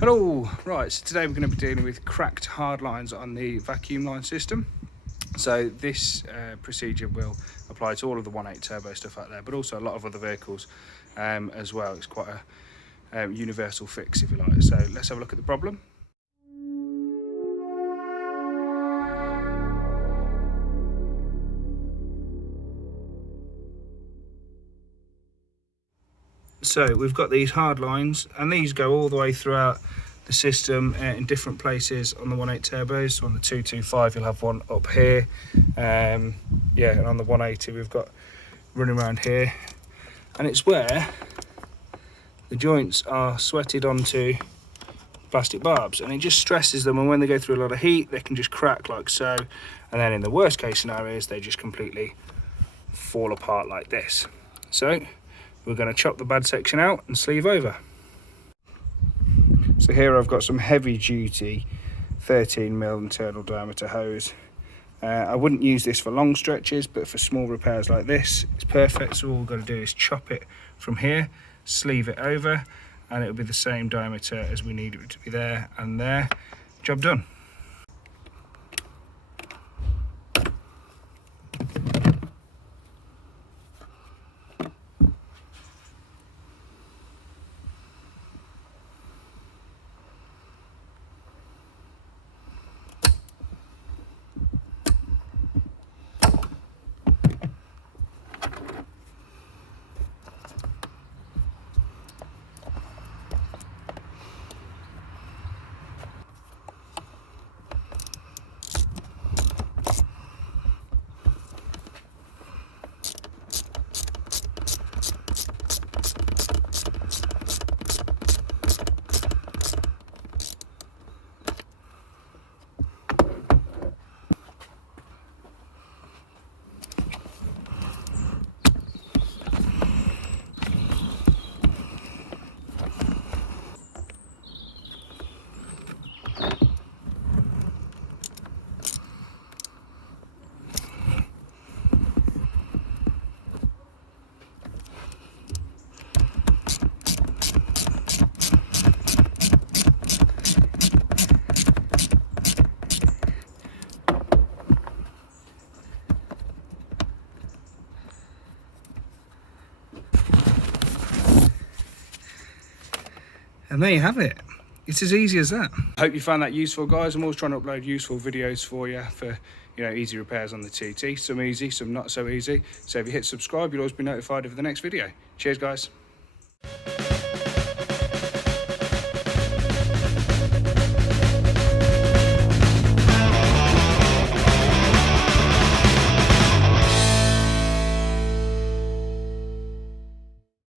Hello, right, so today we're going to be dealing with cracked hard lines on the vacuum line system. So this procedure will apply to all of the 1.8 turbo stuff out there, but also a lot of other vehicles as well. It's quite a universal fix, if you like. So let's have a look at the problem. So we've got these hard lines, and these go all the way throughout the system in different places on the 1.8 turbos. So on the 225 you'll have one up here, and on the 180 we've got running around here, and it's where the joints are sweated onto plastic barbs, and it just stresses them, and when they go through a lot of heat they can just crack like so, and then in the worst case scenarios they just completely fall apart like this. So we're going to chop the bad section out and sleeve over. So here I've got some heavy duty 13mm internal diameter hose. I wouldn't use this for long stretches, but for small repairs like this it's perfect. So all we've got to do is chop it from here, sleeve it over, and it'll be the same diameter as we need it to be there and there. Job done. And there you have it. It's as easy as that. I hope you found that useful, guys. I'm always trying to upload useful videos for you for easy repairs on the TT. Some easy, some not so easy. So if you hit subscribe, you'll always be notified of the next video. Cheers, guys.